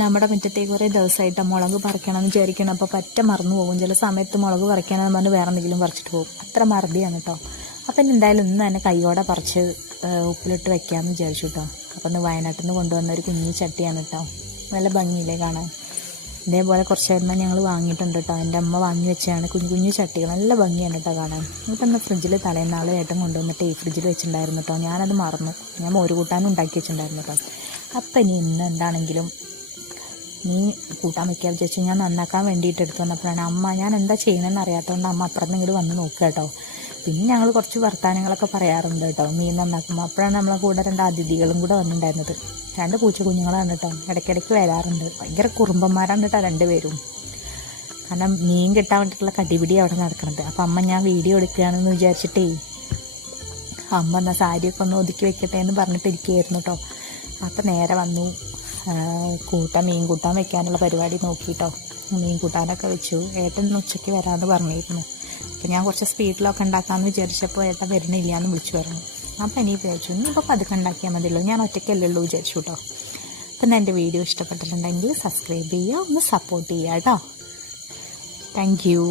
നമ്മുടെ മുറ്റത്തേക്ക് കുറേ ദിവസമായിട്ട് മുളക് പറിക്കണമെന്ന് വിചാരിക്കണം. അപ്പോൾ പറ്റ മറന്നു പോകും. ചില സമയത്ത് മുളക് പറിക്കാനെന്ന് പറഞ്ഞ് വേറെ എന്തെങ്കിലും പറിച്ചിട്ട് പോകും. അത്ര മറുതിയാണ് കേട്ടോ. അപ്പം എന്തായാലും ഇന്ന് തന്നെ കൈയോടെ പറിച്ച് ഉപ്പിലിട്ട് വെക്കാമെന്ന് വിചാരിച്ചു കേട്ടോ. അപ്പം ഇന്ന് വയനാട്ടിൽ നിന്ന് കൊണ്ടുവന്ന ഒരു കുഞ്ഞി ചട്ടിയാണ് കേട്ടോ. നല്ല ഭംഗിയില്ലേ കാണാൻ. ഇതേപോലെ കുറച്ച് എണ്ണ ഞങ്ങൾ വാങ്ങിയിട്ടുണ്ട് കേട്ടോ. എൻ്റെ അമ്മ വാങ്ങി വെച്ചാണ് കുഞ്ഞു കുഞ്ഞു ചട്ടികൾ. നല്ല ഭംഗിയാണ് കേട്ടോ കാണാൻ. ഇപ്പം ഇന്ന് ഫ്രിഡ്ജിൽ തലേന്നാൾ ഏട്ടൻ കൊണ്ടുവന്നിട്ട് ഈ ഫ്രിഡ്ജിൽ വെച്ചിട്ടുണ്ടായിരുന്നു കേട്ടോ. ഞാനത് മറന്നു. ഞാൻ മോര് കൂട്ടാനും ഉണ്ടാക്കി വെച്ചിട്ടുണ്ടായിരുന്നു കേട്ടോ. അപ്പം ഇനി ഇന്ന് എന്താണെങ്കിലും നീ കൂട്ടാൻ വയ്ക്കാൻ വിചാരിച്ചു. ഞാൻ നന്നാക്കാൻ വേണ്ടിയിട്ട് എടുത്തു വന്നപ്പോഴാണ് അമ്മ ഞാൻ എന്താ ചെയ്യണമെന്ന് അറിയാത്തതുകൊണ്ട് അമ്മ അപ്പുറത്ത് ഇങ്ങോട്ട് വന്ന് നോക്കുക കേട്ടോ. പിന്നെ ഞങ്ങൾ കുറച്ച് വർത്തമാനങ്ങളൊക്കെ പറയാറുണ്ട് കേട്ടോ മീൻ നന്നാക്കുമ്പോൾ. അപ്പോഴാണ് നമ്മളെ കൂടെ 2 അതിഥികളും കൂടെ വന്നിട്ടുണ്ടായിരുന്നത്. 2 പൂച്ച കുഞ്ഞുങ്ങളാണ് കേട്ടോ. ഇടയ്ക്കിടയ്ക്ക് വരാറുണ്ട്. ഭയങ്കര കുറുമ്പന്മാരാണ് കേട്ടോ 2 പേരും. കാരണം മീൻ കിട്ടാൻ വേണ്ടിയിട്ടുള്ള കടിപിടി അവിടെ നടക്കുന്നത്. അപ്പം അമ്മ ഞാൻ വീഡിയോ എടുക്കുകയാണെന്ന് വിചാരിച്ചിട്ടേ അമ്മ എന്നാൽ സാരിയൊക്കെ ഒന്ന് ഒതുക്കി വെക്കട്ടെ എന്ന് പറഞ്ഞിട്ടിരിക്കുകയായിരുന്നു കേട്ടോ. അപ്പം നേരെ വന്നു മീൻ കൂട്ടാൻ വെക്കാനുള്ള പരിപാടി നോക്കിയിട്ടോ. മീൻ കൂട്ടാനൊക്കെ വെച്ചു. ഏട്ടൻ ഉച്ചയ്ക്ക് വരാമെന്ന് പറഞ്ഞിരുന്നു. അപ്പം ഞാൻ കുറച്ച് സ്പീഡിലൊക്കെ ഉണ്ടാക്കാമെന്ന് വിചാരിച്ചപ്പോൾ ഏട്ടൻ വരുന്നില്ല എന്ന് വിളിച്ചു പറഞ്ഞു. അപ്പം എനിക്ക് വിചാരിച്ചു ഇനിയിപ്പോൾ പതുക്കെ ഉണ്ടാക്കിയാൽ മതിയല്ലോ, ഞാൻ ഒറ്റയ്ക്കല്ലേ ഉള്ളൂ വിചാരിച്ചു കേട്ടോ. അപ്പം എൻ്റെ വീഡിയോ ഇഷ്ടപ്പെട്ടിട്ടുണ്ടെങ്കിൽ സബ്സ്ക്രൈബ് ചെയ്യുക, ഒന്ന് സപ്പോർട്ട് ചെയ്യുക കേട്ടോ. Thank you.